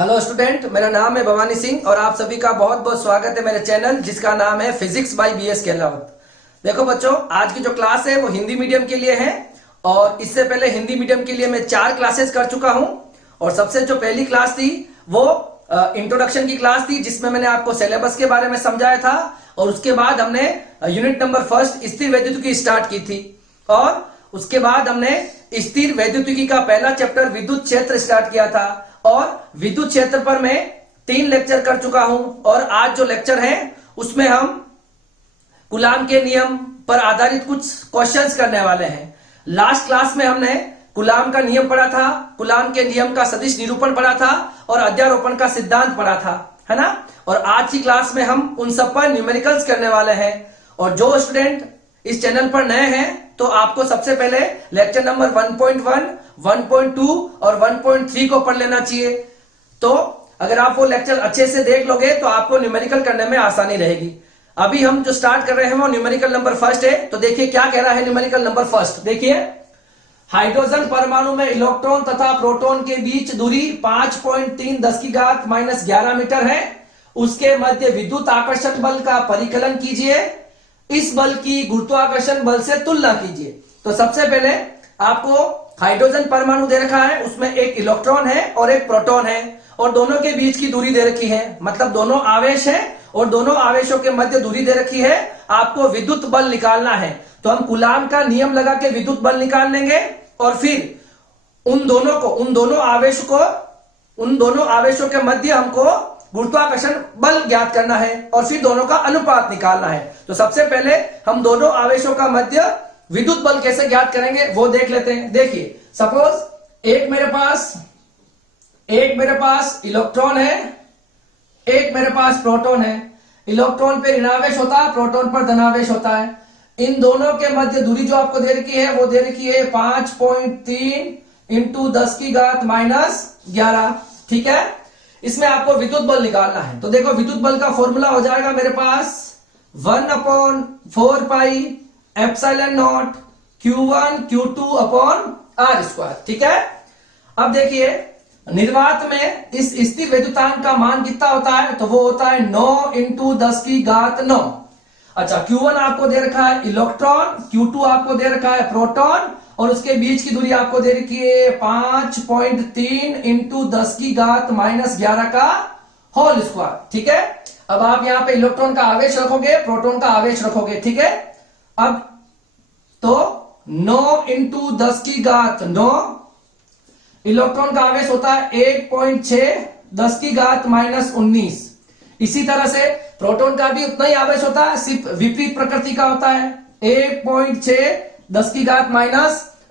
Hello student, मेरा नाम है भवानी सिंह और आप सभी का बहुत बहुत स्वागत है मेरे चैनल जिसका नाम है फिजिक्स बाय बीएस केलावत। देखो बच्चों, आज की जो क्लास है वो हिंदी मीडियम के लिए है और इससे पहले हिंदी मीडियम के लिए मैं 4 क्लासेस कर चुका हूं। और सबसे जो पहली क्लास थी वो इंट्रोडक्शन की क्लास थी जिसमें मैंने आपको सिलेबस के बारे में समझाया था और उसके बाद हमने यूनिट नंबर फर्स्ट स्थिर वैद्युतिकी स्टार्ट की थी और उसके बाद हमने स्थिर वैद्युतिकी का पहला चैप्टर विद्युत क्षेत्र स्टार्ट किया था और विद्युत क्षेत्र पर मैं 3 लेक्चर कर चुका हूं। और आज जो लेक्चर है उसमें हम कूलाम के नियम पर आधारित कुछ क्वेश्चंस करने वाले हैं। लास्ट क्लास में हमने कूलाम का नियम पढ़ा था, कूलाम के नियम का सदिश निरूपण पढ़ा था और अध्यारोपण का सिद्धांत पढ़ा था, है ना। और आज की क्लास में हम उन सब पर न्यूमेरिकल्स करने वाले हैं। और जो स्टूडेंट इस चैनल पर नए हैं तो आपको सबसे पहले लेक्चर नंबर 1.1, 1.2 और 1.3 को पढ़ लेना चाहिए। तो अगर आप वो लेक्चर अच्छे से देख लोगे तो आपको न्यूमेरिकल करने में आसानी रहेगी। अभी हम जो स्टार्ट कर रहे हैं वो न्यूमेरिकल नंबर फर्स्ट है। तो देखिए क्या कह रहा है न्यूमेरिकल नंबर फर्स्ट। देखिए, हाइड्रोजन परमाणु में इलेक्ट्रॉन तथा प्रोटॉन के बीच दूरी 5.3 10 - 11 मीटर है। उसके मध्य विद्युत आकर्षण बल का परिकलन कीजिए। इस बल की गुरुत्वाकर्षण बल से तुलना कीजिए। तो सबसे पहले आपको हाइड्रोजन परमाणु दे रखा है, उसमें एक इलेक्ट्रॉन है और एक प्रोटॉन है और दोनों के बीच की दूरी दे रखी है, मतलब दोनों आवेश है और दोनों आवेशों के मध्य दूरी दे रखी है। आपको विद्युत बल निकालना है तो हम कूलाम का नियम लगा के विद्युत बल निकाल लेंगे और फिर उन दोनों आवेशों के मध्य हमको गुरुत्वाकर्षण बल ज्ञात करना है और फिर दोनों का अनुपात निकालना है। तो सबसे पहले हम दोनों आवेशों का मध्य विद्युत बल कैसे ज्ञात करेंगे वो देख लेते हैं। देखिए, सपोज एक मेरे पास इलेक्ट्रॉन है, एक मेरे पास प्रोटॉन है। इलेक्ट्रॉन पे ऋणावेश होता है, प्रोटॉन पर धनावेश होता है। इन दोनों के मध्य दूरी जो आपको दे रखी है वो दे रखी है 5.3 × 10 - 11। ठीक है, इसमें आपको विद्युत बल निकालना है। तो देखो, विद्युत बल का फॉर्मूला हो जाएगा मेरे पास 1/4 pi epsilon not Q1 Q2 R²। ठीक है, अब देखिए निर्वात में इस स्थिर वैद्युतांक का मान कितना होता है, तो वो होता है 9 × 10⁹। अच्छा, Q1 आपको दे रखा है इलेक्ट्रॉन, Q2 आपको दे रखा है प्रोटॉन और उसके बीच की दूरी आपको दे रखी है 5.3 × 10 - 11 का होल स्क्वायर। ठीक है, अब आप यहां पे इलेक्ट्रॉन का आवेश रखोगे, प्रोटॉन का आवेश रखोगे। ठीक है, अब तो 9 × 10⁹, इलेक्ट्रॉन का आवेश होता है 1.6 10 - 19। इसी तरह से प्रोटॉन का भी उतना ही आवेश होता है, सिर्फ विपरीत प्रकृति का होता है, 1.6 10 -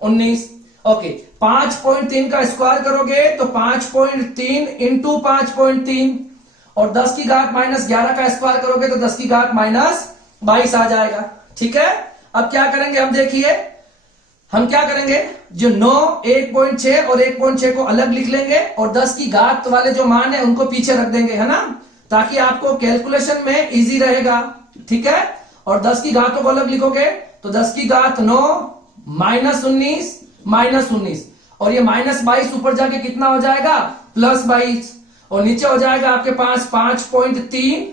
19। ओके, 5.3 का स्क्वायर करोगे तो 5.3 × 5.3 और 10 - 11 का स्क्वायर करोगे तो 10 - 22 आ जाएगा। ठीक है, अब क्या करेंगे हम देखिए, हम क्या करेंगे, जो 9, 1.6 और 1.6 को अलग लिख लेंगे और 10 की घात वाले जो मान है उनको पीछे रख देंगे, है ना, ताकि आपको कैलकुलेशन में इजी रहेगा। ठीक है, और 10 की घातों को अलग लिखोगे तो 10 की घात 9 -19 और ये -22 ऊपर जाके कितना हो जाएगा, +22 और नीचे हो जाएगा आपके पास 5.3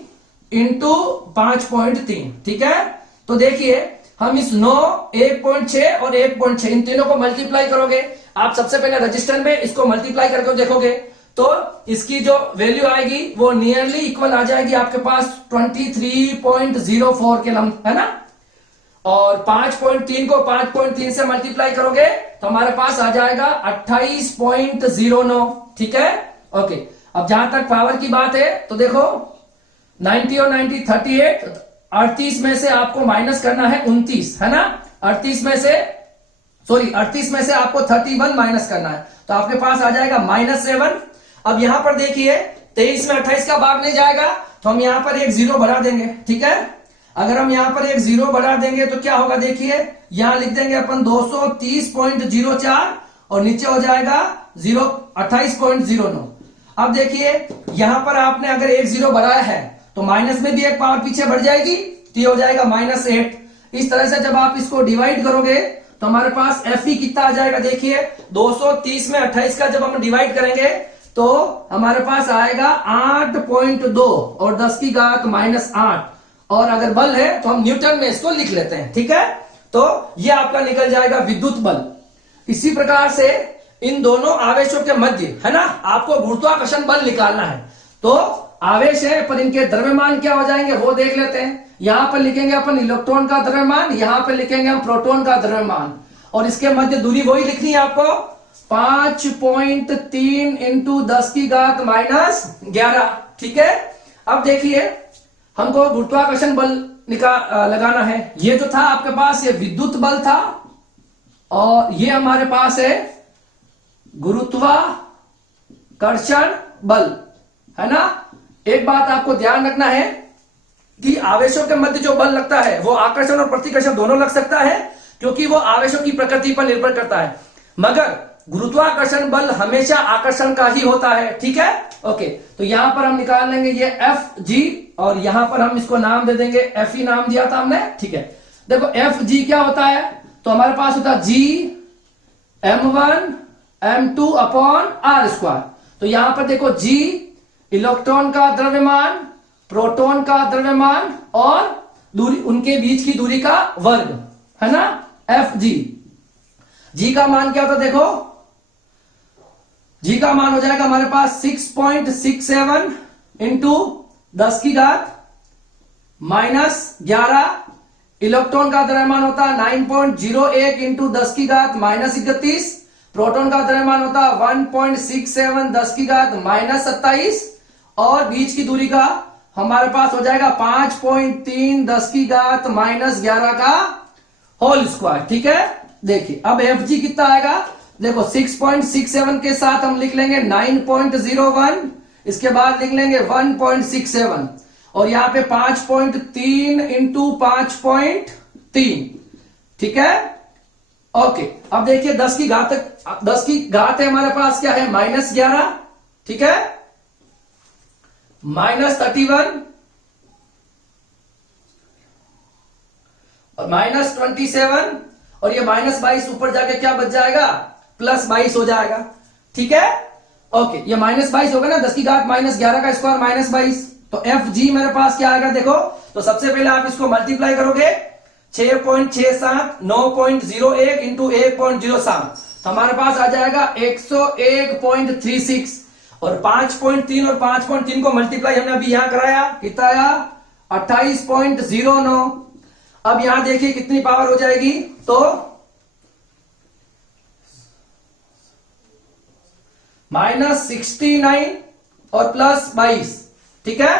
× 5.3। ठीक है, तो देखिए हम इस 9, 1.6 और 1.6 इन तीनों को मल्टीप्लाई करोगे। आप सबसे पहले रजिस्टर में इसको मल्टीप्लाई करके देखोगे तो इसकी जो वैल्यू आएगी वो नियरली इक्वल आ जाएगी आपके पास 23.04 के लम्ब, है ना। और 5.3 को 5.3 से मल्टीप्लाई करोगे तो हमारे पास आ जाएगा 28.09। ठीक है, ओके। अब जहां तक पावर की बात है तो देखो 90 और 90 38, 38 में से आपको माइनस करना है 29, है ना। 38 में से आपको 31 माइनस करना है तो आपके पास आ जाएगा -7। अब यहां पर देखिए 23 में 28 का भाग नहीं जाएगा तो हम यहां पर एक 0 बढ़ा देंगे। ठीक है, अगर हम यहां पर एक 0 बढ़ा देंगे तो क्या होगा, देखिए यहां लिख देंगे अपन 230.04 और नीचे हो जाएगा 28.09। अब देखिए यहां पर आपने अगर एक 0 बढ़ाया है तो माइनस में भी एक पावर पीछे बढ़ जाएगी तो ये हो जाएगा -8। इस तरह से जब आप इसको डिवाइड करोगे तो हमारे पास Fe कितना आ जाएगा, देखिए 230 में 28 का जब हम डिवाइड करेंगे तो हमारे पास आएगा 8.2 और 10 की घात -8। और अगर बल है तो हम न्यूटन में इसको लिख लेते हैं, ठीक है। तो ये आपका निकल जाएगा विद्युत बल। इसी प्रकार से इन दोनों आवेशों के मध्य, है ना, आपको गुरुत्वाकर्षण बल निकालना है। तो आवेश है पर इनके द्रव्यमान क्या हो जाएंगे वो देख लेते हैं। यहां पर लिखेंगे अपन इलेक्ट्रॉन का द्रव्यमान, यहां पर लिखेंगे हम प्रोटॉन का द्रव्यमान, और इसके मध्य दूरी वही लिखनी है आपको, 5.3 इंटू 10 की घात -11, ठीक है। अब देखिए हमको गुरुत्वाकर्षण बल लगाना है। ये जो था आपके पास ये विद्युत बल था, और ये हमारे पास है गुरुत्वाकर्षण बल, है ना। एक बात आपको ध्यान रखना है कि आवेशों के मध्य जो बल लगता है वो आकर्षण और प्रतिकर्षण दोनों लग सकता है, क्योंकि वो आवेशों की प्रकृति पर निर्भर करता है। मगर गुरुत्वाकर्षण बल हमेशा आकर्षण का ही होता है, ठीक है। ओके, तो यहां पर हम निकाल लेंगे ये एफ जी, और यहां पर हम इसको नाम दे देंगे एफ ई, नाम दिया था हमने, ठीक है। देखो एफ जी क्या होता है, तो हमारे पास होता है जी m1 m2 upon are square. तो यहां पर देखो जी इलेक्ट्रॉन का द्रव्यमान, प्रोटॉन का द्रव्यमान और दूरी, उनके बीच की दूरी का वर्ग, है ना, एफ जी। जी का मान क्या होता देखो, जी का मान हो जाएगा हमारे पास 6.67 इंटू 10 की घात -11। इलेक्ट्रॉन का द्रव्यमान होता है 9.01 इंटू 10 की घात -31। प्रोटॉन का द्रव्यमान होता है 1.67 10 की घात -27, और बीच की दूरी का हमारे पास हो जाएगा 5.3 10 की घात -11 का होल स्क्वायर, ठीक है। देखिए अब एफ जी कितना आएगा, देखो 6.67 के साथ हम लिख लेंगे 9.01, इसके बाद लिख लेंगे 1.67, और यहां पे 5.3 इंटू 5.3, ठीक है। ओके, अब देखिए 10 की घात है हमारे पास क्या है -11, ठीक है, -31 और -27, और ये -22 ऊपर जाके क्या बच जाएगा, +22 हो जाएगा, ठीक है। ओके, ये -22 होगा ना, 10 की घात -11 का स्क्वायर -22, तो एफ जी मेरे पास क्या आएगा देखो। तो सबसे पहले आप इसको मल्टीप्लाई करोगे, 6.67 9.01 इंटू 1.07, तो हमारे पास आ जाएगा 101.36, और 5.3 और 5.3 को मल्टीप्लाई हमने अभी यहां कराया, कितना आया 28.09। अब यहां देखिए कितनी पावर हो जाएगी, तो -69 और +22, ठीक है,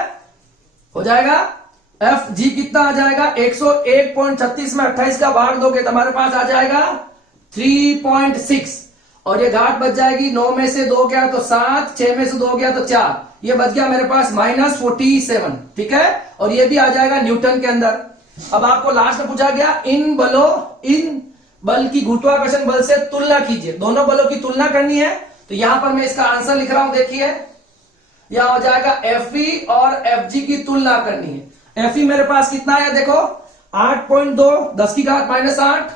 हो जाएगा। एफ जी कितना आ जाएगा, 101.36 में 28 का भाग दोगे तो हमारे पास आ जाएगा 3.6, और ये घाट बच जाएगी, 9 में से 2 गया तो 7, 6 में से 2 गया तो 4, ये बच गया मेरे पास -47, ठीक है, और ये भी आ जाएगा न्यूटन के अंदर। अब आपको लास्ट में पूछा गया इन बल की गुरुत्वाकर्षण बल से तुलना कीजिए, दोनों बलों की तुलना करनी है। तो यहां पर मैं इसका आंसर लिख रहा हूं, देखिए यहां हो जाएगा एफ ई और एफ जी की तुलना करनी है। एफ ई मेरे पास कितना है देखो, 8.2 10 की घात -8,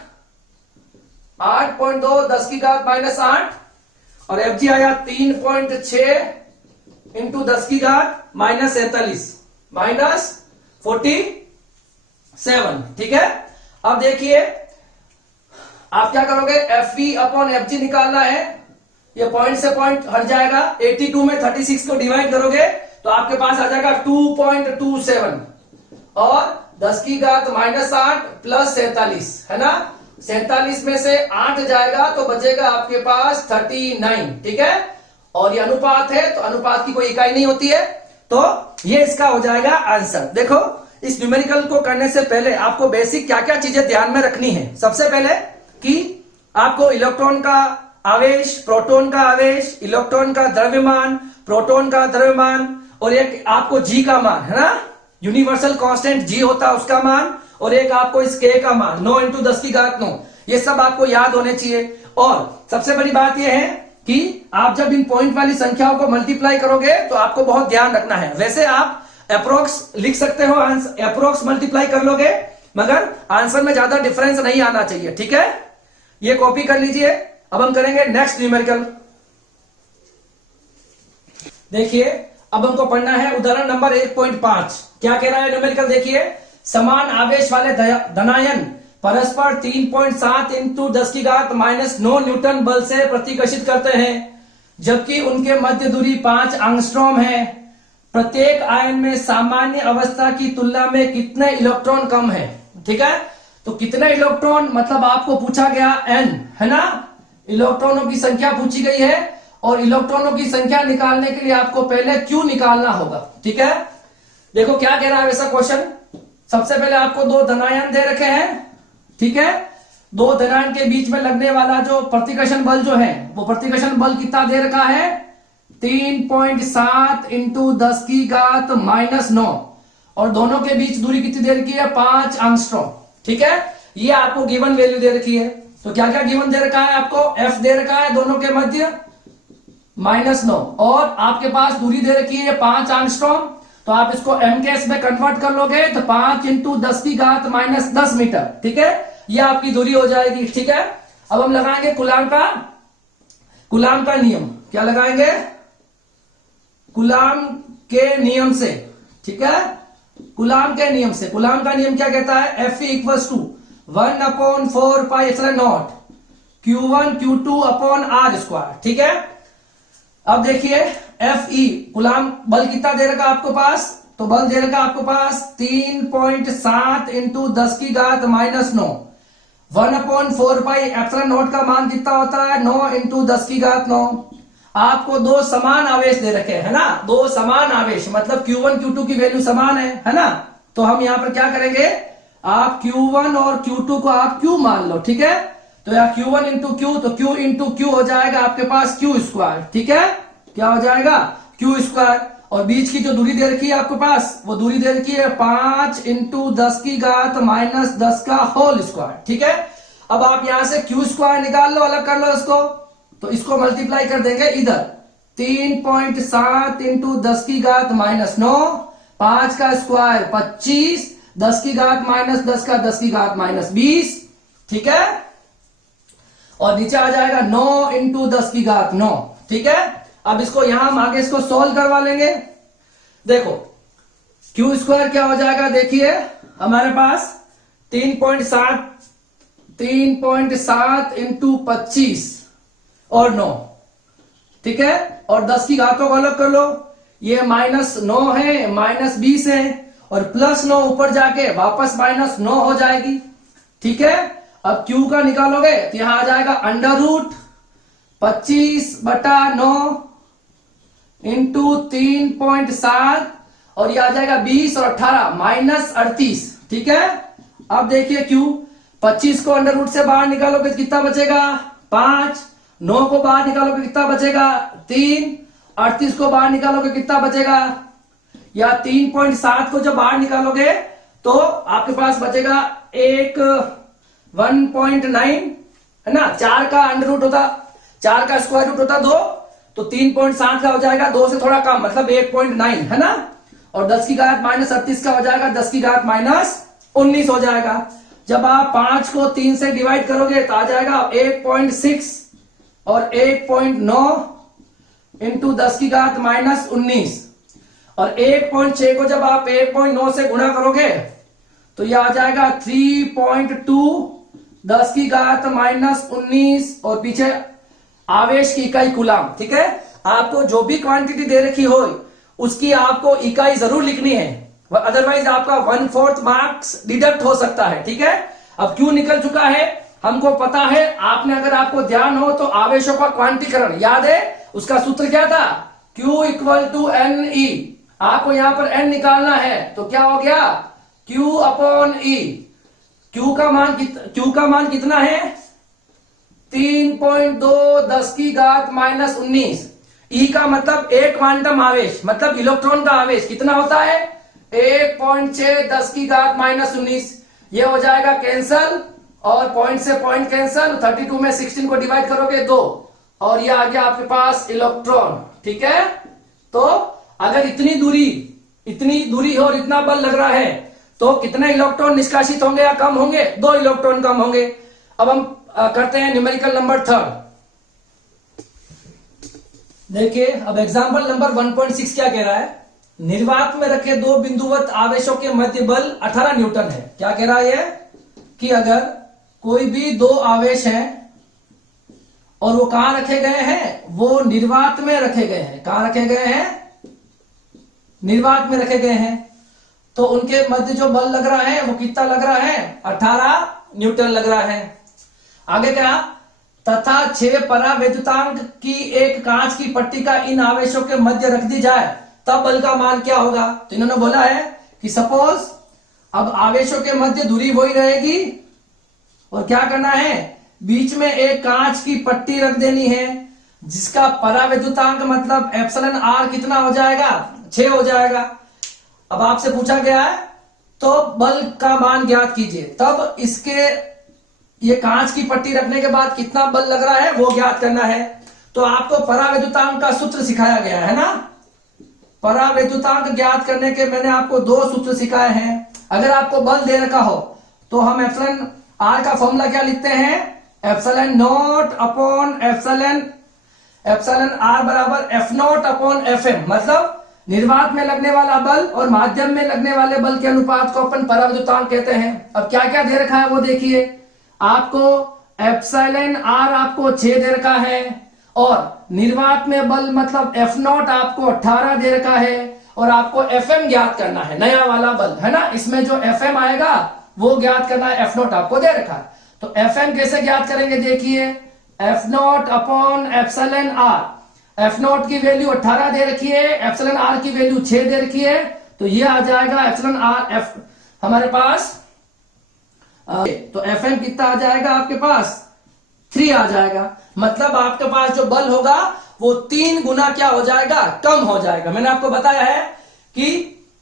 8.2 10 की घात -8, और एफ जी आया 3.6 इंटू 10 की घात -47 -47, ठीक है। अब देखिए आप क्या करोगे, F E upon F G निकालना है, ये पॉइंट से पॉइंट हट जाएगा, 82 में 36 को डिवाइड करोगे तो आपके पास आ जाएगा 2.27, और 10 की घात -8 प्लस 47, है ना, 47 में से 8 जाएगा तो बचेगा आपके पास 39, ठीक है। और ये अनुपात है, तो अनुपात की कोई इकाई नहीं होती है, तो ये इसका हो जाएगा आंसर। देखो इस न्यूमेरिकल को करने से पहले आपको बेसिक क्या क्या चीजें ध्यान में रखनी है। सबसे पहले कि आपको इलेक्ट्रॉन का आवेश, प्रोटॉन का आवेश, इलेक्ट्रॉन का द्रव्यमान, प्रोटॉन का द्रव्यमान, और एक आपको जी का मान, है ना, यूनिवर्सल कांस्टेंट जी होता है उसका मान, और एक आपको इस के का मान 9 इंटू 10 की घात 9, ये सब आपको याद होने चाहिए। और सबसे बड़ी बात यह है कि आप जब इन पॉइंट वाली संख्याओं को मल्टीप्लाई करोगे तो आपको बहुत ध्यान रखना है। वैसे आप अप्रोक्स लिख सकते हो, अप्रोक्स मल्टीप्लाई कर लोगे, मगर आंसर में ज्यादा डिफरेंस नहीं आना चाहिए, ठीक है। ये कॉपी कर लीजिए। अब हम करेंगे नेक्स्ट न्यूमेरिकल। देखिए अब हमको पढ़ना है उदाहरण नंबर 1.5। क्या कह रहा है न्यूमेरिकल, देखिए समान आवेश वाले धनायन परस्पर 3.7 इंटू 10⁻⁻9 न्यूटन बल से प्रतिकर्षित करते हैं, जबकि उनके मध्य दूरी 5 एंगस्ट्रॉम है। प्रत्येक आयन में सामान्य अवस्था की तुलना में कितने इलेक्ट्रॉन कम है। ठीक है, तो कितने इलेक्ट्रॉन मतलब आपको पूछा गया n, है ना, इलेक्ट्रॉनों की संख्या पूछी गई है और इलेक्ट्रॉनों की संख्या निकालने के लिए आपको पहले Q निकालना होगा। ठीक है, देखो क्या कह रहा है वैसा क्वेश्चन। सबसे पहले आपको दो धनायन दे रखे हैं। ठीक है, दो धनायन के बीच में लगने वाला जो प्रतिकर्षण बल जो है वो प्रतिकर्षण बल कितना दे रखा है, 3.7 इंटू 10⁻⁻9 और दोनों के बीच दूरी कितनी दे रखी है, 5 एंगस्ट्रॉम। ठीक है, ये आपको गिवन वैल्यू दे रखी है। तो क्या क्या गिवन दे रखा है आपको, F दे रखा है दोनों के मध्य -9 और आपके पास दूरी दे रखी है 5 एंगस्ट्रॉम। तो आप इसको MKS में कन्वर्ट कर लोगे तो 5 इंटू 10⁻10 मीटर। ठीक है, ये आपकी दूरी हो जाएगी। ठीक है, अब हम लगाएंगे कूलाम का नियम। क्या लगाएंगे, कूलाम के नियम से। ठीक है, कूलाम के नियम से, कूलाम का नियम क्या कहता है, Fe equals to 1/4πε0 Q1 Q2 upon R square. ठीक है, अब देखिए Fe कूलाम बल कितना दे रखा आपको पास, तो बल दे रखा आपको पास 3.7 इंटू 10⁻⁻9 1/4πε0 का मान कितना होता है, 9 इंटू 10⁻9। आपको दो समान आवेश दे रखे हैं, है ना, दो समान आवेश मतलब Q1 Q2 की वैल्यू समान है ना। तो हम यहां पर क्या करेंगे, आप Q1 और Q2 को आप Q मान लो। ठीक है, तो या Q1 इंटू Q, तो Q इंटू Q हो जाएगा आपके पास Q स्क्वायर। ठीक है, क्या हो जाएगा, Q स्क्वायर। और बीच की जो दूरी दे रखी है आपके पास, वो दूरी दे रखी है 5 इंटू 10⁻10 का होल स्क्वायर। ठीक है, अब आप यहां से Q स्क्वायर निकाल लो, अलग कर लो इसको, तो इसको मल्टीप्लाई कर देंगे इधर 3.7 इंटू 10⁻9 5 का स्क्वायर 25 10⁻10 का 10⁻20। ठीक है, और नीचे आ जाएगा 9 इंटू 10⁻9। ठीक है, अब इसको यहां हम आगे इसको सोल्व करवा लेंगे। देखो Q स्क्वायर क्या हो जाएगा, देखिए हमारे पास 3.7 इंटू 25 और 9। ठीक है, और 10 की घातों को अलग कर लो, ये -9 है, -20 है और +9 ऊपर जाके वापस -9 हो जाएगी। ठीक है, अब Q का निकालोगे तो यहां आ जाएगा √25/9 इंटू 3.7 और ये आ जाएगा 20 और 18 -38। ठीक है, अब देखिए Q 25 को अंडर रूट से बाहर निकालोगे तो कितना बचेगा, 5। 9 को बाहर निकालोगे कितना बचेगा, 3। 38 को बाहर निकालोगे कितना बचेगा, या 3.7 को जब बाहर निकालोगे तो आपके पास बचेगा 1.9, है ना। 4 का अंडर रूट होता, 4 का स्क्वायर रूट होता 2, तो 3.7 का हो जाएगा 2 से थोड़ा कम मतलब 1.9, है ना। और 10⁻38 का हो जाएगा 10⁻19 हो जाएगा। जब आप 5 को 3 से डिवाइड करोगे तो आ जाएगा 1.6 और 1.9 इंटू 10⁻19 और 1.6 को जब आप 1.9 से गुणा करोगे तो यह आ जाएगा 3.2 10⁻19 और पीछे आवेश की इकाई कूलाम। ठीक है, आपको जो भी क्वांटिटी दे रखी हो उसकी आपको इकाई जरूर लिखनी है, अदरवाइज आपका 1/4 मार्क्स डिडक्ट हो सकता है। ठीक है, अब क्यों निकल चुका है हमको पता है। आपने अगर आपको ध्यान हो तो आवेशों का क्वांटीकरण याद है, उसका सूत्र क्या था, Q = NE। आपको यहां पर N निकालना है तो क्या हो गया, Q/E। Q का मान कितना है, 3.2 10⁻19। E का मतलब एक क्वांटम आवेश मतलब इलेक्ट्रॉन का आवेश कितना होता है, 1.6 10⁻19। ये हो जाएगा कैंसल और पॉइंट से पॉइंट कैंसल, 32 में 16 को डिवाइड करोगे 2 और ये आ गया आपके पास इलेक्ट्रॉन। ठीक है, तो अगर इतनी दूरी हो और इतना बल लग रहा है तो कितने इलेक्ट्रॉन निष्कासित होंगे या कम होंगे, 2 इलेक्ट्रॉन कम होंगे। अब हम करते हैं न्यूमेरिकल नंबर 3। देखिए अब एग्जाम्पल नंबर 1.6 क्या कह रहा है, निर्वात में रखे दो बिंदुवत आवेशों के मध्य बल 18 न्यूटन है। क्या कह रहा है कि अगर कोई भी दो आवेश हैं और वो कहां रखे गए हैं, वो निर्वात में रखे गए हैं। कहां रखे गए हैं, निर्वात में रखे गए हैं, तो उनके मध्य जो बल लग रहा है वो कितना लग रहा है, 18 न्यूटन लग रहा है। आगे क्या, तथा 6 परावैद्युतांक की एक कांच की पट्टी का इन आवेशों के मध्य रख दी जाए तब बल का मान क्या होगा। तो इन्होंने बोला है कि सपोज अब आवेशों के मध्य दूरी वही रहेगी और क्या करना है, बीच में एक कांच की पट्टी रख देनी है जिसका परावैद्युतांक मतलब एप्सिलॉन आर कितना हो जाएगा, 6 हो जाएगा। अब आपसे पूछा गया है तो बल का मान ज्ञात कीजिए, तब इसके ये कांच की पट्टी रखने के बाद कितना बल लग रहा है वो ज्ञात करना है। तो आपको परावैद्युतांक का सूत्र सिखाया गया है ना, परावैद्युतांक ज्ञात करने के मैंने आपको 2 सूत्र सिखाए हैं। अगर आपको बल दे रखा हो तो हम एप्सिलॉन आर का फॉर्मूला क्या लिखते हैं, epsilon naught upon epsilon R बराबर F naught upon F M, मतलब निर्वात में लगने वाला बल और माध्यम में लगने वाले बल के अनुपात को अपन परावैद्युतांक कहते हैं। अब क्या क्या दे रखा है वो देखिए, आपको एप्सिलॉन आर आपको 6 दे रखा है और निर्वात में बल मतलब एफ नॉट आपको 18 दे रखा है और आपको एफ एम ज्ञात करना है, नया वाला बल है ना, इसमें जो एफ एम आएगा वो ज्ञात करना है, एफ नॉट आपको दे रखा है। तो एफ एम कैसे ज्ञात करेंगे, देखिए F naught upon epsilon R, F naught की वैल्यू 18 दे रखी है, एप्सिलॉन आर की वैल्यू 6 दे रखी है, तो ये आ जाएगा एप्सिलॉन आर एफ हमारे पास, तो एफ एम कितना आ जाएगा आपके पास, 3 आ जाएगा। मतलब आपके पास जो बल होगा वो 3 गुना क्या हो जाएगा, कम हो जाएगा। मैंने आपको बताया है कि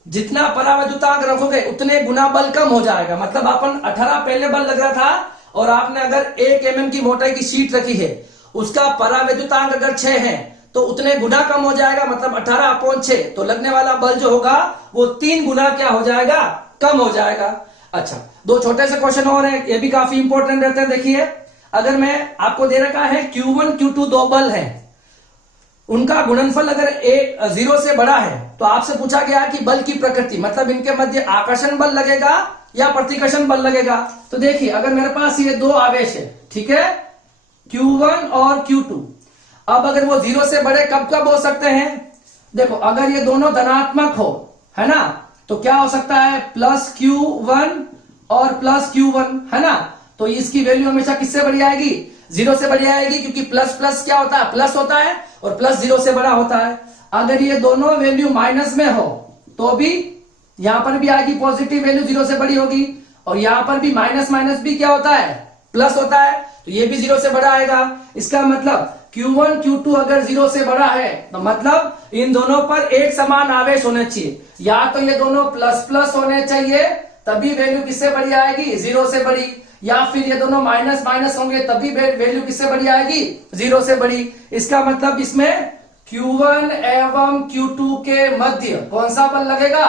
जितना परावैद्युतांक रखोगे उतने गुना बल कम हो जाएगा। मतलब अपन 18 पहले बल लग रहा था और आपने अगर 1 mm की मोटाई की शीट रखी है, उसका परावैद्युतांक अगर 6 है तो उतने गुना कम हो जाएगा, मतलब 18/6, तो लगने वाला बल जो होगा वो 3 गुना क्या हो जाएगा, कम हो जाएगा। अच्छा, 2 छोटे से क्वेश्चन और हैं, ये भी काफी इंपॉर्टेंट रहते हैं। देखिए अगर मैं आपको दे रखा है Q1 Q2 2 बल हैं, उनका गुणनफल अगर 0 से बड़ा है तो आपसे पूछा गया कि बल की प्रकृति, मतलब इनके मध्य आकर्षण बल लगेगा या प्रतिकर्षण बल लगेगा। तो देखिए अगर मेरे पास ये 2 आवेश है, ठीक है, Q1 और Q2, अब अगर वो 0 से बड़े कब कब हो सकते हैं, देखो अगर ये दोनों धनात्मक हो, है ना, तो क्या हो सकता है, प्लस Q1 और प्लस Q1, है ना, तो इसकी वैल्यू हमेशा किससे बड़ी आएगी, 0 से बड़ी आएगी, क्योंकि प्लस प्लस क्या होता है, प्लस होता है और प्लस 0 से बड़ा होता है। अगर ये दोनों वैल्यू माइनस में हो तो भी यहां पर भी आएगी पॉजिटिव वैल्यू, 0 से बड़ी होगी, और यहां पर भी माइनस माइनस भी क्या होता है, प्लस होता है, तो ये भी 0 से बड़ा आएगा। इसका मतलब Q1 Q2 अगर 0 से बड़ा है तो मतलब इन दोनों पर एक समान आवेश होने चाहिए, या तो ये दोनों प्लस प्लस होने चाहिए तभी वैल्यू किससे बड़ी आएगी, 0 से बड़ी, या फिर ये दोनों माइनस माइनस होंगे तभी वैल्यू किससे बड़ी आएगी, 0 से बड़ी। इसका मतलब इसमें Q1 एवं Q2 के मध्य कौन सा बल लगेगा,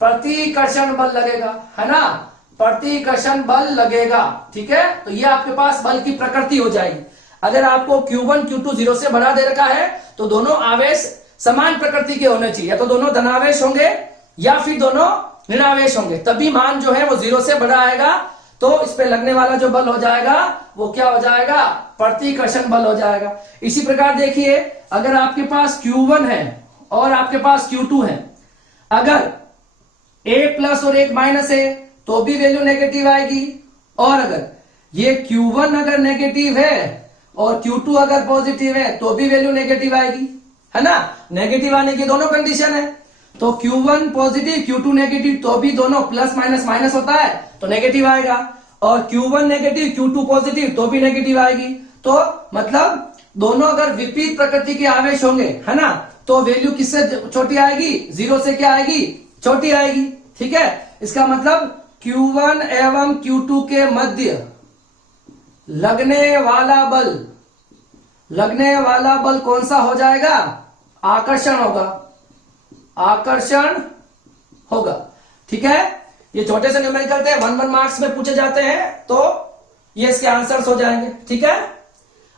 प्रतिकर्षण बल लगेगा, है ना, प्रतिकर्षण बल लगेगा, ठीक है। तो ये आपके पास बल की प्रकृति हो जाएगी। अगर आपको Q1 Q2 0 से बड़ा दे रखा है तो दोनों आवेश समान प्रकृति के होने चाहिए, या तो दोनों धनावेश होंगे या फिर दोनों ऋणावेश होंगे, तभी मान जो है वो 0 से बड़ा आएगा। तो इस पे लगने वाला जो बल हो जाएगा वो क्या हो जाएगा, प्रतिकर्षण बल हो जाएगा। इसी प्रकार देखिए अगर आपके पास Q1 है और आपके पास Q2 है, अगर एक प्लस और एक माइनस है तो भी वैल्यू नेगेटिव आएगी, और अगर ये Q1 अगर नेगेटिव है और Q2 अगर पॉजिटिव है तो भी वैल्यू नेगेटिव आएगी, है ना, नेगेटिव आने की दोनों कंडीशन है। तो Q1 पॉजिटिव Q2 नेगेटिव तो भी दोनों प्लस माइनस माइनस होता है तो नेगेटिव आएगा, और Q1 नेगेटिव Q2 पॉजिटिव तो भी नेगेटिव आएगी। तो मतलब दोनों अगर विपरीत प्रकृति के आवेश होंगे, है ना, तो वैल्यू किससे छोटी आएगी, 0 से क्या आएगी, छोटी आएगी, ठीक है। इसका मतलब Q1 एवं Q2 के मध्य लगने वाला बल कौन सा हो जाएगा, आकर्षण होगा, आकर्षण होगा, ठीक है। ये छोटे से न्यूमेरिकल थे, 1 मार्क्स में पूछे जाते हैं, तो ये इसके आंसर्स हो जाएंगे, ठीक है।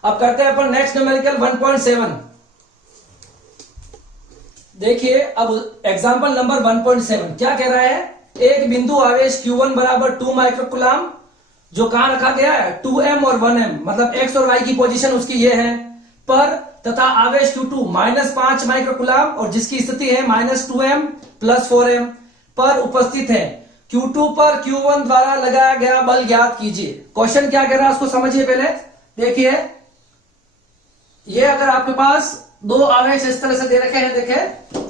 अब करते हैं अपन नेक्स्ट न्यूमेरिकल 1.7। देखिए अब एग्जांपल नंबर 1.7 क्या कह रहा है, एक बिंदु आवेश Q1 बराबर 2 माइक्रोकुलाम जो कहां रखा गया है 2m और 1m, मतलब x और y की पोजीशन उसकी ये है पर, तथा आवेश Q2 -5 माइक्रोकुलाम और जिसकी स्थिति है -2m + 4m पर उपस्थित है। Q2 पर Q1 द्वारा लगाया गया बल ज्ञात कीजिए। क्वेश्चन क्या कह रहा है उसको समझिए पहले। देखिए ये अगर आपके पास दो आवेश इस तरह से दे रखे हैं, देखें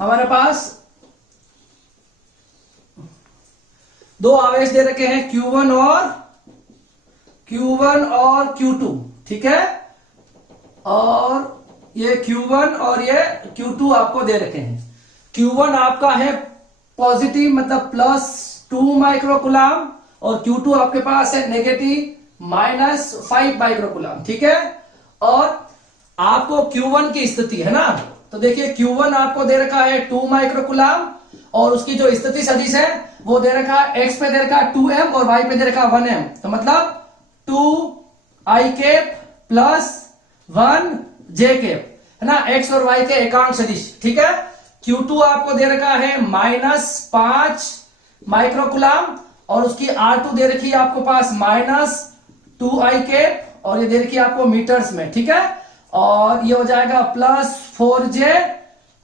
हमारे पास दो आवेश दे रखे हैं Q1 और Q2, ठीक है, और ये Q1 और ये Q2 आपको दे रखे हैं। Q1 आपका है पॉजिटिव मतलब +2 माइक्रोकुलाम और Q2 आपके पास है नेगेटिव -5 माइक्रोकुलाम, ठीक है। और आपको Q1 की स्थिति है ना, तो देखिए Q1 आपको दे रखा है 2 माइक्रोकुलाम और उसकी जो स्थिति सदिश है वो दे रखा है, x पे दे रखा है 2m और y पे दे रखा है 1m, तो मतलब 2i कैप + 1j कैप, है ना, x और y के एकांक सदिश, ठीक है। Q2 आपको दे रखा है -5 माइक्रोकुलाम और उसकी R2 दे रखी है आपको पास -2i कैप और ये दे रखी है आपको मीटर्स में, ठीक है, और ये हो जाएगा +4j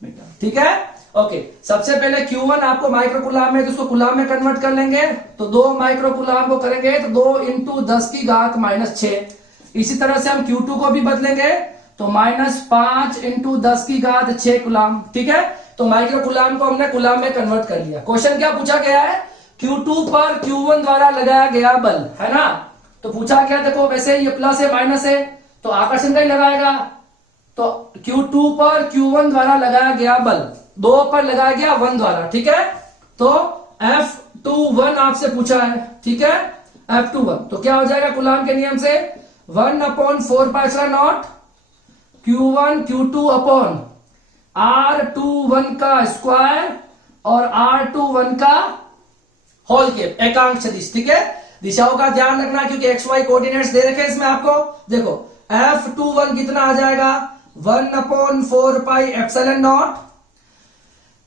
मीटर, ठीक है। ओके, सबसे पहले Q1 आपको माइक्रोकुलाम में तो उसको कुलाम में कन्वर्ट कर लेंगे, तो 2 माइक्रोकुलाम को करेंगे तो 2 × 10⁻⁻⁶। इसी तरह से हम Q2 को भी बदलेंगे तो -5 × 10⁻⁶ कुलाम, ठीक है। तो माइक्रोकुलाम को हमने कुलाम में कन्वर्ट कर लिया। क्वेश्चन क्या पूछा गया है, Q2 पर Q1 द्वारा लगाया गया बल, है ना, तो पूछा गया, देखो वैसे ये प्लस है माइनस है तो आकर्षण का ही लगाएगा, तो Q2 पर Q1 द्वारा लगाया गया बल 2 पर लगाया गया 1 द्वारा, ठीक है। तो F21 आपसे पूछा है, ठीक है, F21 तो क्या हो जाएगा कुलाम के नियम से 1/4πε0 Q1 Q2 अपॉन R21 का स्क्वायर और R21 का होल कैप, एकांक सदिश, ठीक है। दिशाओं का ध्यान रखना क्योंकि XY कोऑर्डिनेट्स दे रखे हैं इसमें आपको। देखो F21 कितना आ जाएगा 1/4πε0,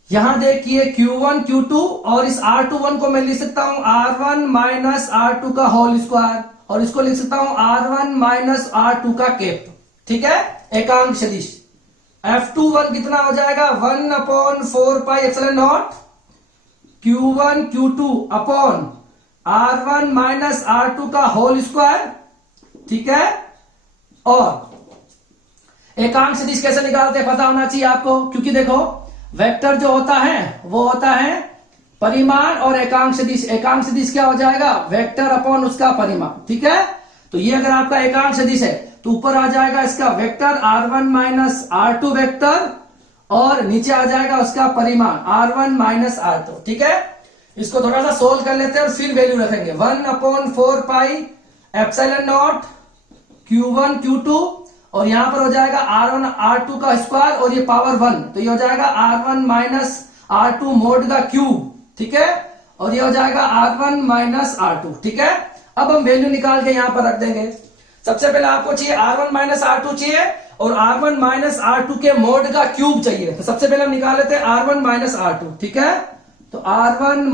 यहां देखिए Q1 Q2 और इस R21 को मैं लिख सकता हूं R1 - R2 का होल स्क्वायर और इसको लिख सकता हूं R1 - R2 का कैप, ठीक है, एकांक सदिश। F21 कितना हो जाएगा 1/4πε0 Q1 Q2 upon R1 - R2 का होल स्क्वायर, ठीक है। और एकांक सदिश कैसे निकालते हैं पता होना चाहिए आपको, क्योंकि देखो वेक्टर जो होता है वो होता है परिमाण और एकांक सदिश। एकांक सदिश क्या हो जाएगा वेक्टर अपॉन उसका परिमाण, ठीक है। तो ये अगर आपका एकांक सदिश है तो ऊपर आ जाएगा इसका वेक्टर R1 - R2 वेक्टर और नीचे आ जाएगा उसका परिमाण R1 - R2, ठीक है। इसको थोड़ा सा सोल्व कर लेते हैं और फिर वैल्यू रखेंगे 1/4πε0 Q1 Q2 और यहां पर हो जाएगा R1 R2 का स्क्वायर और ये पावर 1, तो ये हो जाएगा R1 - R2 मोड का क्यूब, ठीक है, और ये हो जाएगा R1 - R2, ठीक है। अब हम वैल्यू निकाल के यहां पर रख देंगे। सबसे पहले आपको चाहिए R1 - R2 चाहिए और R1 - R2 के मोड का क्यूब चाहिए, तो सबसे पहले हम निकाल लेते हैं R1 - R2, ठीक है। तो R1 -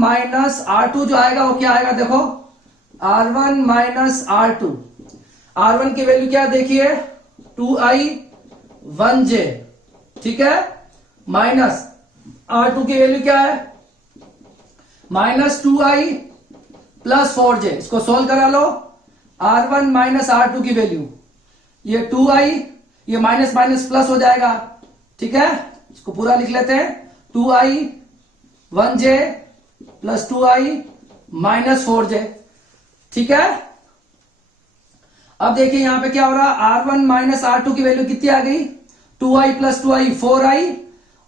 R2 जो आएगा वो क्या आएगा, देखो R1 - R2, R1 की वैल्यू क्या देखिए 2i 1j, ठीक है, माइनस R2 की वैल्यू क्या है -2i + 4j। इसको सोल्व करा लो, R1 - R2 की वैल्यू ये 2i, ये माइनस माइनस प्लस हो जाएगा, ठीक है। इसको पूरा लिख लेते हैं 2i 1j + 2i - 4j, ठीक है। अब देखिए यहां पे क्या हो रहा, R1 - R2 की वैल्यू कितनी आ गई 2i + 2i 4i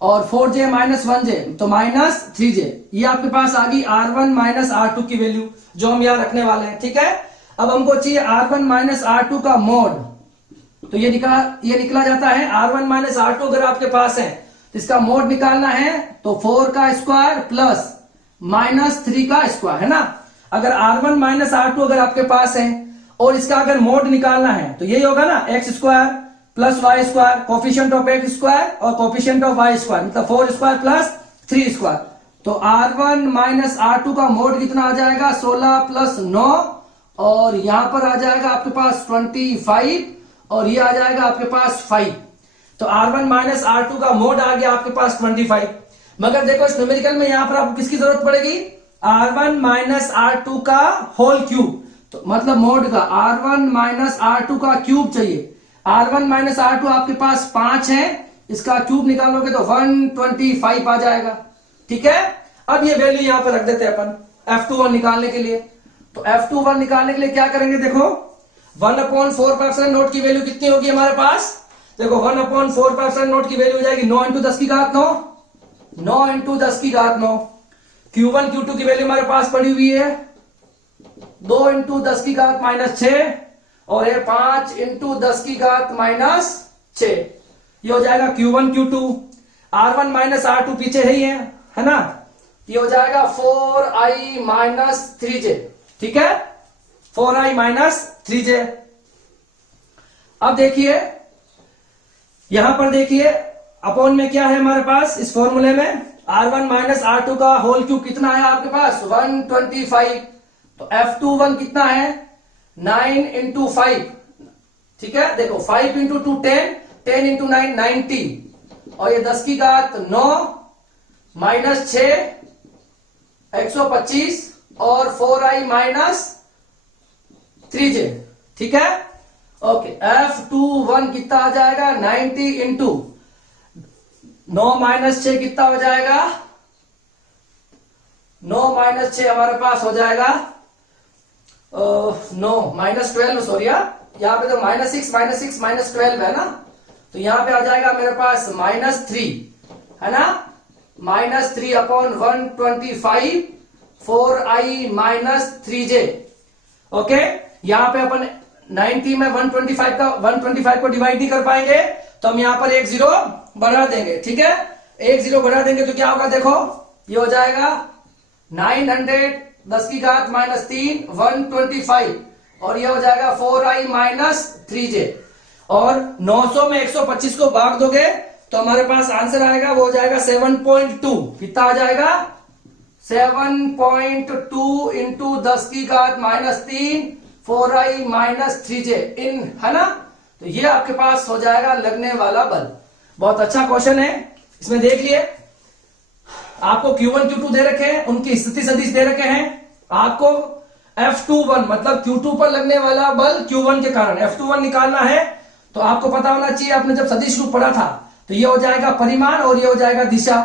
और 4j - 1j तो -3j, ये आपके पास आ गई R1 - R2 की वैल्यू जो हम यहां रखने वाले हैं, ठीक है। अब हमको चाहिए R1 - R2 का मोड, तो ये निकला जाता है R1 - R2 अगर आपके पास है तो इसका मोड निकालना है तो 4 का स्क्वायर प्लस -3 का स्क्वायर, है ना। अगर R1 - R2 अगर आपके पास है और इसका अगर मोड निकालना है तो यही होगा ना x² plus y square, coefficient of x square और कोफिशिएंट ऑफ वाई स्क्वायर, मतलब 4 स्क्वायर प्लस 3 स्क्वायर। तो R1 माइनस R2 का मोड कितना आ जाएगा, 16 प्लस 9, और यहां पर आ जाएगा आपके पास 25 और ये आ जाएगा आपके पास 5। तो R1 माइनस R2 का मोड आ गया आपके पास 25। मगर देखो इस न्यूमेरिकल में यहां पर आपको किसकी जरूरत पड़ेगी, R1 माइनस R2 का होल क्यूब, तो मतलब मोड का R1 माइनस R2 का क्यूब चाहिए। R1 माइनस R2 आपके पास 5 है, इसका क्यूब निकालोगे तो 125 आ जाएगा। ठीक है, अब ये वैल्यू यहां पर रख देते हैं अपन F21 निकालने के लिए। तो F21 निकालने के लिए क्या करेंगे, देखो 1/4 नोट की वैल्यू कितनी होगी हमारे पास, देखो 1/4 नोट की वैल्यू हो जाएगी 9 इंटू 10 की घात 9, 9 इंटू 10 की घात 9। Q1 Q2 की वैल्यू हमारे पास पड़ी हुई है 2 इंटू 10 की घात -6 और ये 5 इंटू 10 की घात -6। ये हो जाएगा Q1 Q2। R1 minus R2 पीछे है ना, ये हो जाएगा 4i माइनस 3j। ठीक है, 4i माइनस 3j। अब देखिए यहां पर देखिए अपॉन में क्या है हमारे पास इस फॉर्मूले में, R1 माइनस R2 का होल क्यूब कितना है आपके पास 125। तो F21 कितना है 9 इंटू 5। ठीक है, देखो 5 इंटू 2 10, 10 इंटू 9 90 और ये 10 की घात 9 -6 125 और 4i माइनस 3j। ठीक है, ओके। F21 कितना आ जाएगा 90 इंटू 9 -6 कितना हो जाएगा, 9 -6 हमारे पास हो जाएगा 9 -12, सॉरी यहाँ पे तो -6 -12 है ना, तो यहां पे आ जाएगा मेरे पास -3 है ना, -3 upon 125 4i minus 3j। Okay, यहां पे अपन 90 में 125 को डिवाइड नहीं कर पाएंगे तो हम यहां पर एक 0 बढ़ा देंगे। ठीक है, एक 0 बढ़ा देंगे तो क्या होगा, देखो ये हो जाएगा 900 10 की घात -3 125 और ये हो जाएगा 4i माइनस 3j। और 900 में 125 को भाग दोगे तो हमारे पास आंसर आएगा, वो हो जाएगा 7.2। कितना आ जाएगा 7.2 इंटू 10 की घात -3 4i माइनस 3j इन, है ना। तो ये आपके पास हो जाएगा लगने वाला बल। बहुत अच्छा क्वेश्चन है, इसमें देख लिए आपको Q1 Q2 दे रखे हैं, उनकी स्थिति सदिश दे रखे हैं, आपको F21 मतलब Q2 पर लगने वाला बल Q1 के कारण F21 निकालना है। तो आपको पता होना चाहिए, आपने जब सदिश रूप पढ़ा था तो ये हो जाएगा परिमाण और ये हो जाएगा दिशा,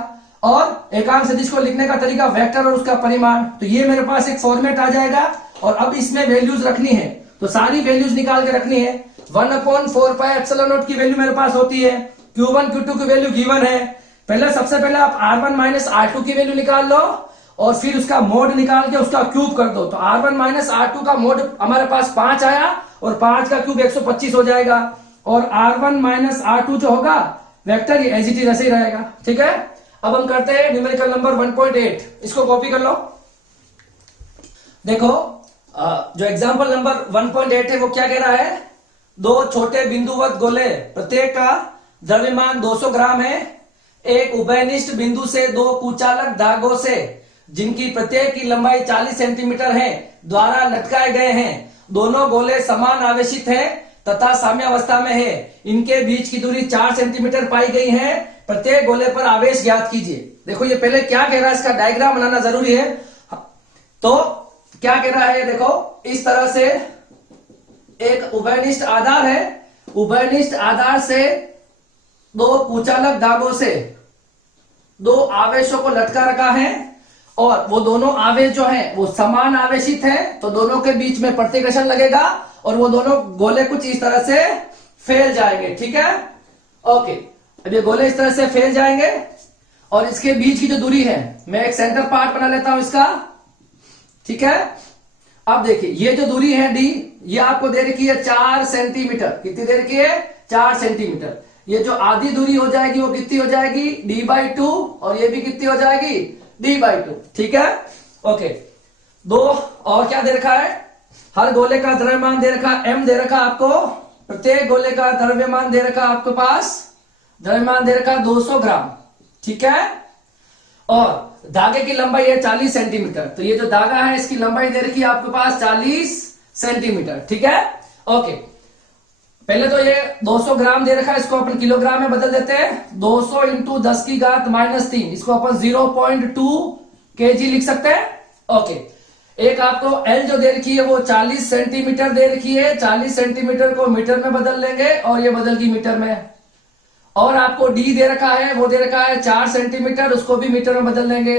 और एकांक सदिश को लिखने का तरीका वेक्टर और उसका परिमाण। तो ये मेरे पास एक फॉर्मेट आ जाएगा और अब इसमें वैल्यूज रखनी है, तो सारी वैल्यूज निकाल के रखनी है। 1/4πε0 की वैल्यू मेरे पास होती है, Q1 Q2 की वैल्यू गिवन है। सबसे पहले आप R1 माइनस R2 की वैल्यू निकाल लो और फिर उसका मोड निकाल के उसका क्यूब कर दो। तो R1 माइनस R2 का मोड हमारे पास 5 आया और 5 का क्यूब 125 हो जाएगा, और R1 माइनस R2 जो होगा वेक्टर ये एज इट इज ऐसे ही रहेगा। ठीक है, अब हम करते हैं न्यूमेरिकल नंबर 1.8, इसको कॉपी कर लो। देखो जो एग्जांपल नंबर 1.8 है वो क्या कह रहा है, दो छोटे बिंदुवत गोले प्रत्येक का द्रव्यमान 200 ग्राम है, एक उभयनिष्ठ बिंदु से दो कुचालक धागों से जिनकी प्रत्येक की लंबाई 40 सेंटीमीटर है द्वारा लटकाए गए हैं। दोनों गोले समान आवेशित हैं तथा साम्यावस्था में है। इनके बीच की दूरी 4 सेंटीमीटर पाई गई है। प्रत्येक गोले पर आवेश ज्ञात कीजिए। देखो ये पहले क्या कह रहा है, इसका डायग्राम बनाना जरूरी है। तो क्या कह रहा है, देखो इस तरह से एक उभयनिष्ठ आधार है, उभयनिष्ठ आधार से दो कुचालक धागों से दो आवेशों को लटका रखा है और वो दोनों आवेश जो हैं वो समान आवेशित हैं, तो दोनों के बीच में प्रतिकर्षण लगेगा और वो दोनों गोले कुछ इस तरह से फैल जाएंगे। ठीक है, ओके। अब ये गोले इस तरह से फैल जाएंगे और इसके बीच की जो दूरी है, मैं एक सेंटर पार्ट बना लेता हूं इसका। ठीक है, अब देखिए ये जो दूरी है डी, ये आपको दे रखी है 4 सेंटीमीटर। कितनी दे रखी है, 4 सेंटीमीटर। ये जो आधी दूरी हो जाएगी वो कितनी हो जाएगी, d/2, और ये भी कितनी हो जाएगी, d/2। ठीक है, ओके। दो और क्या दे रखा है, हर गोले का द्रव्यमान दे रखा m दे रखा आपको प्रत्येक गोले का द्रव्यमान दे रखा आपके पास, द्रव्यमान दे रखा 200 ग्राम, ठीक है। और धागे की लंबाई है 40 सेंटीमीटर, तो ये जो धागा है इसकी लंबाई दे रखी है आपके पास 40 सेंटीमीटर, ठीक है। ओके, पहले तो ये 200 ग्राम दे रखा है, इसको अपन किलोग्राम में बदल देते हैं। 200 इंटू 10 की घात -3, इसको अपन 0.2 kg लिख सकते हैं। ओके, एक आपको L जो दे रखी है वो 40 सेंटीमीटर दे रखी है, 40 सेंटीमीटर को मीटर में बदल लेंगे और ये बदल गई मीटर में। और आपको D दे रखा है, वो दे रखा है 4 सेंटीमीटर, उसको भी मीटर में बदल लेंगे,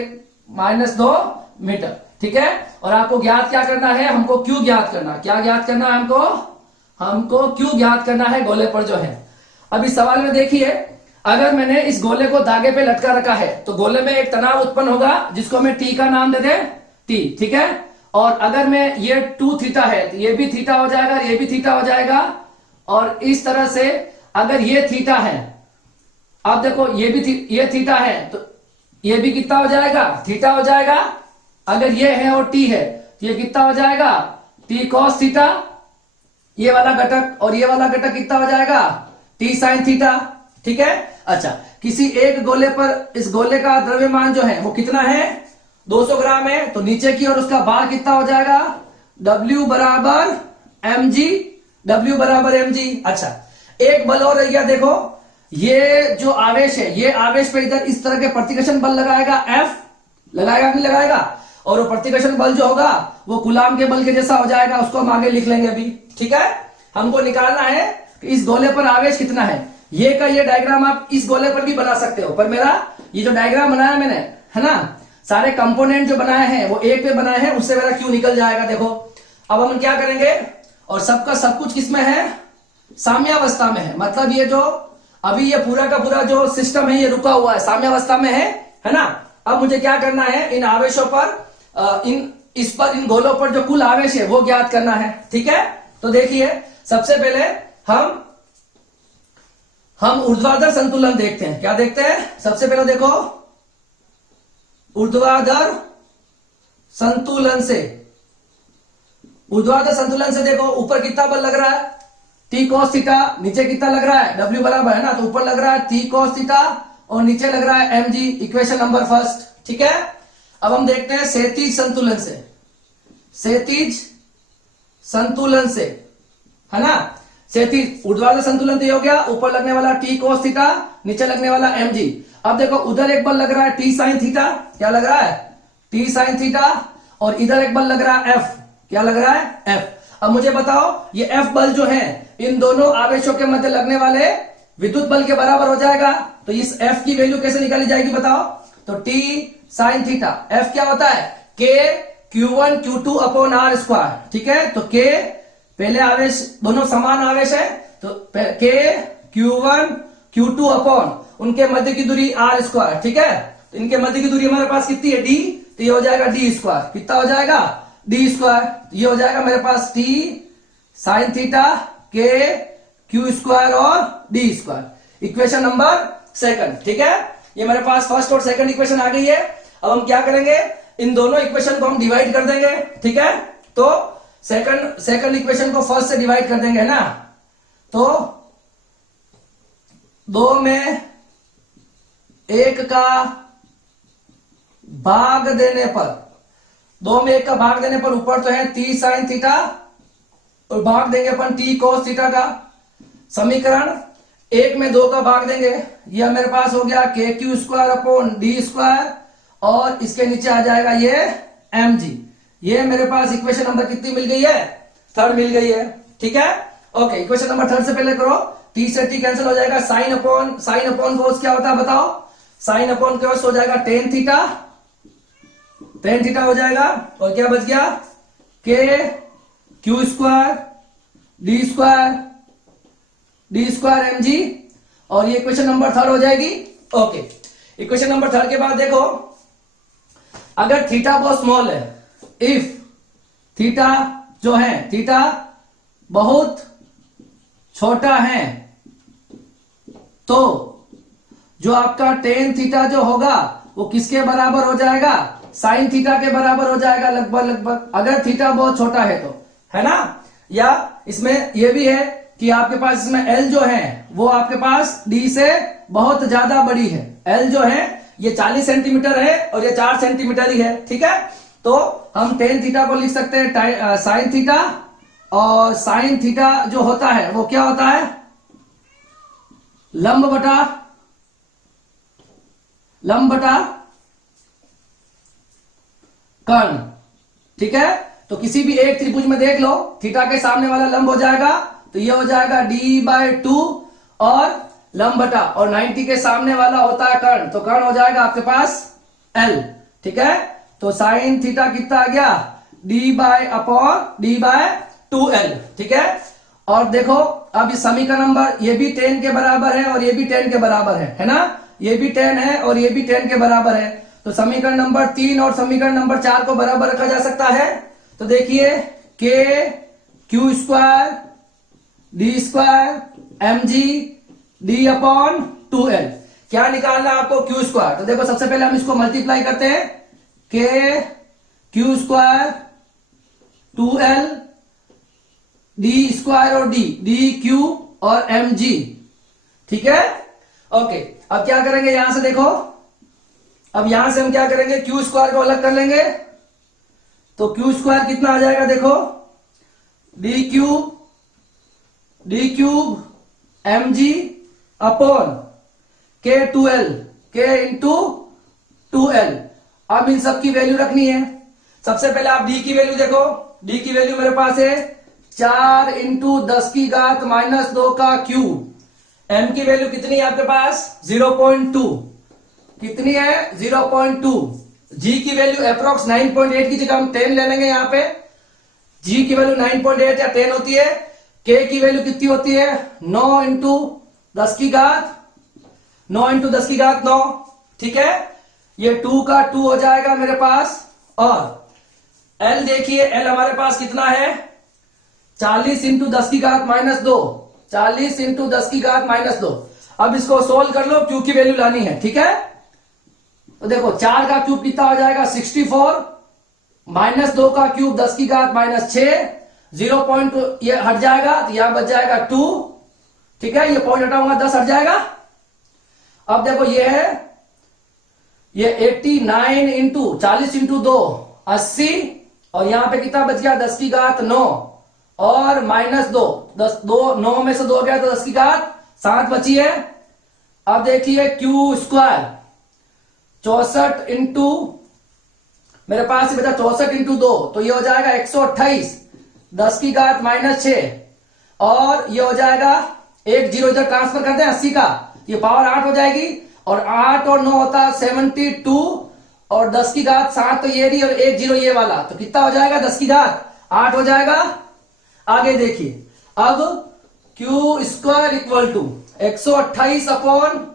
-2 मीटर, ठीक है। और आपको ज्ञात क्या करना है, हमको Q ज्ञात करना, क्या ज्ञात करना है हमको Q ज्ञात करना है गोले पर जो है। अब इस सवाल में देखिए, अगर मैंने इस गोले को धागे पे लटका रखा है तो गोले में एक तनाव उत्पन्न होगा जिसको मैं T का नाम दे दें, T, ठीक है। और अगर मैं ये 2 थीटा है तो ये भी थीटा हो जाएगा, ये भी थीटा हो जाएगा। और इस तरह से अगर ये थीटा है, अब देखो ये थीटा है तो ये भी कितना हो जाएगा, थीटा हो जाएगा। अगर ये है और T है तो ये कितना हो जाएगा, T cos थीटा, ये वाला घटक, और ये वाला घटक कितना हो जाएगा, T sin थीटा, ठीक है। अच्छा, किसी एक गोले पर इस गोले का द्रव्यमान जो है वो कितना है, 200 ग्राम है, तो नीचे की ओर उसका भार कितना हो जाएगा, W बराबर mg, W बराबर mg। अच्छा, एक बल और रह गया, देखो ये जो आवेश है, ये आवेश पे इधर इस तरह के प्रतिकर्षण बल लगाएगा, F लगाएगा नहीं लगाएगा, और वो प्रतिकर्षण बल जो होगा वो कूलाम के बल के जैसा हो जाएगा, उसको हम आगे लिख लेंगे अभी, ठीक है। हमको निकालना है कि इस गोले पर आवेश कितना है। ये का ये डायग्राम आप इस गोले पर भी बना सकते हो, पर मेरा ये जो डायग्राम बनाया मैंने, है ना, सारे कंपोनेंट जो बनाए हैं वो एक पे बनाए हैं, उससे मेरा Q निकल जाएगा। देखो अब हम क्या करेंगे, और सबका सब कुछ किसमें है, साम्यावस्था में है, मतलब ये जो अभी ये पूरा का पूरा जो सिस्टम है ये रुका हुआ है, साम्यावस्था में है ना। अब मुझे क्या करना है, इन आवेशों पर इन गोलों पर जो कुल आवेश है वो ज्ञात करना है, ठीक है। तो देखिए, सबसे पहले हम ऊर्ध्वाधर संतुलन देखते हैं। क्या देखते हैं, सबसे पहले देखो ऊर्ध्वाधर संतुलन से, ऊर्ध्वाधर संतुलन से देखो ऊपर कितना बल लग रहा है, T cos थीटा, नीचे कितना लग रहा है, W बराबर है ना, तो ऊपर लग रहा है T cos थीटा और नीचे लग रहा है mg, इक्वेशन नंबर फर्स्ट, ठीक है। अब हम देखते हैं क्षैतिज संतुलन से, क्षैतिज संतुलन से, है ना। क्षैतिज ऊर्ध्वाधर संतुलन तो हो गया, ऊपर लगने वाला T cos थीटा, नीचे लगने वाला mg। अब देखो उधर एक बल लग रहा है T sin थीटा, क्या लग रहा है, T sin थीटा, और इधर एक बल लग रहा है F, क्या लग रहा है, F। अब मुझे बताओ ये F बल जो है इन दोनों आवेशों के मध्य लगने वाले विद्युत बल के बराबर हो जाएगा, तो इस F की वैल्यू कैसे निकाली जाएगी बताओ। तो T sin थीटा, F क्या होता है, K Q1 Q2 upon R square, ठीक है। तो K पहले आवेश, दोनों समान आवेश है, तो K Q1 Q2 अपॉन उनके मध्य की दूरी R स्क्वायर, ठीक है। तो इनके मध्य की दूरी हमारे पास कितनी है, D, तो ये हो जाएगा D स्क्वायर, कितना हो जाएगा, D स्क्वायर। ये हो जाएगा मेरे पास T sin theta, K Q square और D square, equation number second, ठीक है। ये मेरे पास फर्स्ट और सेकंड इक्वेशन आ गई है। अब हम क्या करेंगे, इन दोनों इक्वेशन को हम डिवाइड कर देंगे, ठीक है। तो सेकंड इक्वेशन को फर्स्ट से डिवाइड कर देंगे, है ना। तो 2 में 1 का भाग देने पर, 2 में 1 का भाग देने पर ऊपर तो है T sin थीटा और भाग देंगे अपन T cos थीटा का। समीकरण 1 में 2 का भाग देंगे, यह मेरे पास हो गया K Q square upon D square, और इसके नीचे आ जाएगा ये mg। ये मेरे पास इक्वेशन नंबर कितनी मिल गई है, थर्ड मिल गई है, ठीक है। ओके, इक्वेशन नंबर थर्ड से पहले करो, T से T कैंसिल हो जाएगा, साइन अपॉन कोस क्या होता है बताओ, साइन अपॉन कोस हो जाएगा टेन थीटा हो जाएगा, और क्या बच गया, K Q square D square mg, और ये इक्वेशन नंबर थर्ड हो जाएगी। ओके, इक्वेशन नंबर थर्ड के बाद देखो, अगर थीटा बहुत स्मॉल है, इफ थीटा जो है, थीटा बहुत छोटा है, तो जो आपका टेन थीटा जो होगा वो किसके बराबर हो जाएगा, साइन थीटा के बराबर हो जाएगा लगभग, अगर थीटा बहुत छोटा है तो, है ना। या इसमें यह भी है कि आपके पास इसमें एल जो है वो आपके पास डी से बहुत ज्यादा बड़ी है। एल जो है ये 40 सेंटीमीटर है और ये 4 सेंटीमीटर ही है, ठीक है। तो हम टेन थीटा को लिख सकते हैं साइन थीटा, और साइन थीटा जो होता है वो क्या होता है, लंब बटा कर्ण, ठीक है। तो किसी भी एक त्रिभुज में देख लो, थीटा के सामने वाला लंब हो जाएगा तो ये हो जाएगा d/2 और लंब बटा, और 90 के सामने वाला होता है कर्ण, तो कर्ण हो जाएगा आपके पास l, ठीक है। तो साइन थीटा कितना आ गया, d/2l, ठीक है। और देखो अब इस समीकरण नंबर, ये भी 10 के बराबर है और ये भी 10 के बराबर है ना, ये भी 10 है और ये भी 10 के बराबर है। तो समीकरण नंबर 3 और समीकरण नंबर 4 को बराबर रखा जा सकता है। तो देखिए k q square d square mg d/2l, क्या निकालना है आपको, q स्क्वायर। तो देखो सबसे पहले हम इसको मल्टीप्लाई करते हैं, k q square 2l d square और d q और mg, ठीक है। ओके, अब क्या करेंगे यहां से देखो, अब यहां से हम क्या करेंगे, q स्क्वायर को अलग कर लेंगे। तो q स्क्वायर कितना आ जाएगा देखो, d cube mg upon k 2l, k into 2l। अब इन सब की वैल्यू रखनी है। सबसे पहले आप d की वैल्यू देखो, d की वैल्यू मेरे पास है 4 इंटू 10 की घात -2 का क्यूब। m की वैल्यू कितनी है आपके पास, 0.2, कितनी है 0.2। g की वैल्यू अप्रोक्स 9.8 की जगह हम 10 ले लेंगे यहाँ पे, g की वैल्यू 9.8 या 10 होती है। k की वैल्यू कितनी होती है, 9 इंटू 10 की घात 9, ठीक है। ये 2 का 2 हो जाएगा मेरे पास, और l देखिए, l हमारे पास कितना है, 40 इंटू 10 की घात -2, 40 इंटू 10 की घात -2। अब इसको सोल्व कर लो, q की वैल्यू लानी है, ठीक है। तो देखो 4 का क्यूब कितना हो जाएगा, 64, -2 का क्यूब 10 की घात -6, 0.2 ये हट जाएगा तो यहां बच जाएगा 2, ठीक है। ये पॉइंट हटाऊंगा 10 हट जाएगा। अब देखो ये है, ये 89 इंटू 40 इंटू 2 80, और यहां पे कितना बच गया, 10 की घात 9 और -2, 9 में से 2 गया तो 10 की घात 7 बची है। अब देखिए q स्क्वायर 64 इंटू, मेरे पास बचा 64 इंटू 2, तो ये हो जाएगा 128, 10 की घात -6, और ये हो जाएगा 1 0 इधर ट्रांसफर करते हैं 80 का, ये पावर 8 हो जाएगी, और 8 और 9 होता है 72, और 10 की घात 7 तो ये रही, और 1 0 ये वाला, तो कितना हो जाएगा, 10 की घात 8 हो जाएगा। आगे देखिए, अब q square equal to 128 upon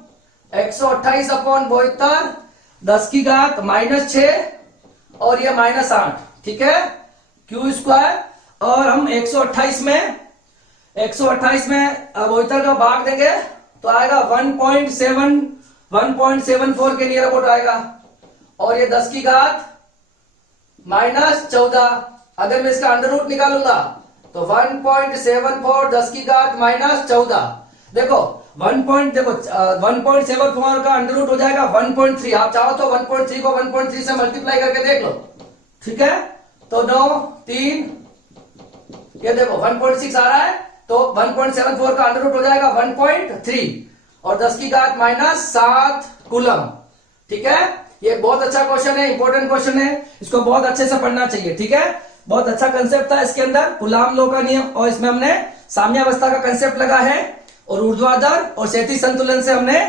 72, 10 की घात -6 और ये -8, ठीक है, q स्क्वायर। और हम 128 में अब इधर का भाग देंगे तो आएगा 1.74 के नियर अबाउट आएगा, और ये 10 की घात -14। अगर मैं इसका अंडर रूट निकालूंगा तो 1.74 10 की घात -14, देखो 1.74 का अंडर रूट हो जाएगा 1.3। आप चाहो तो 1.3 को 1.3 से मल्टीप्लाई करके देख लो, ठीक है। तो 9 3, ये देखो 1.6 आ रहा है, तो 1.74 का अंडर रूट हो जाएगा 1.3, और 10 की घात -7 कूलम, ठीक है। ये बहुत अच्छा क्वेश्चन है, इंपॉर्टेंट क्वेश्चन है, इसको बहुत अच्छे से पढ़ना चाहिए, ठीक है। बहुत अच्छा कंसेप्ट था इसके अंदर, कूलाम लॉ का नियम, और इसमें हमने साम्यावस्था का कंसेप्ट लगा है, और ऊर्ध्वाधर और क्षैतिज संतुलन से हमने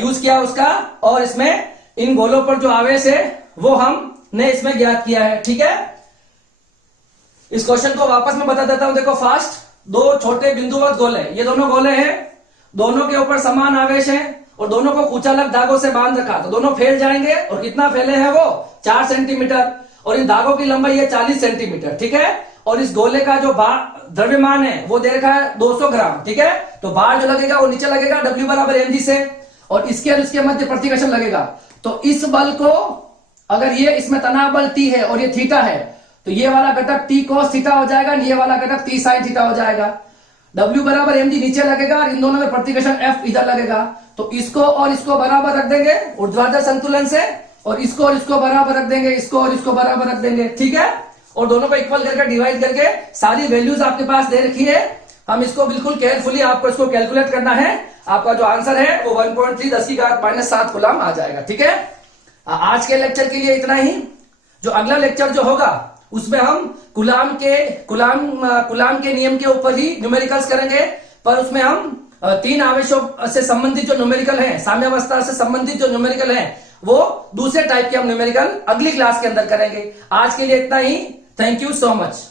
यूज किया उसका, और इसमें इन गोलों पर जो आवेश है वो हमने इसमें ज्ञात किया है, ठीक है। इस क्वेश्चन को वापस में बता देता हूं, देखो फास्ट, 2 छोटे बिंदुवत गोले, ये दोनों गोले हैं, दोनों के ऊपर समान आवेश है, और दोनों को कुचालक धागों से बांध रखा, तो दोनों फैल जाएंगे, और कितना फैले हैं वो 4 सेंटीमीटर, और इन धागों की लंबाई है 40 सेंटीमीटर, ठीक है। और इस गोले का जो द्रव्यमान है वो दे रखा है 200 ग्राम, ठीक है। तो भार जो लगेगा वो नीचे लगेगा W बराबर mg से, और इसके और इसके मध्य प्रतिकर्षण लगेगा। तो इस बल को, अगर ये इसमें तनाव बल T है और ये थीटा है, तो ये वाला घटक T cos थीटा हो जाएगा, ये वाला घटक T sin थीटा हो जाएगा। W बराबर mg नीचे लगेगा और इन दोनों में प्रतिकर्षण F इधर लगेगा, तो इसको और इसको बराबर रख देंगे ऊर्ध्वाधर संतुलन से, और इसको बराबर रख देंगे, इसको और इसको बराबर रख देंगे, ठीक है। और दोनों को इक्वल करके डिवाइड करके सारी वैल्यूज आपके पास दे रखी है। हम इसको बिल्कुल केयरफुली आपको इसको कैलकुलेट करना है। आपका जो आंसर है वो 1.3 10 की घात -7 कूलम आ जाएगा, ठीक है। आज के लेक्चर के लिए इतना ही। जो अगला लेक्चर जो होगा उसमें हम कूलाम के नियम के ऊपर ही न्यूमेरिकल्स करेंगे, पर उसमें हम 3 आवेशों से संबंधित जो न्यूमेरिकल है, साम्यावस्था से संबंधित जो न्यूमेरिकल है, वो दूसरे टाइप के हम न्यूमेरिकल अगली क्लास के अंदर करेंगे। आज के लिए इतना ही। Thank you so much.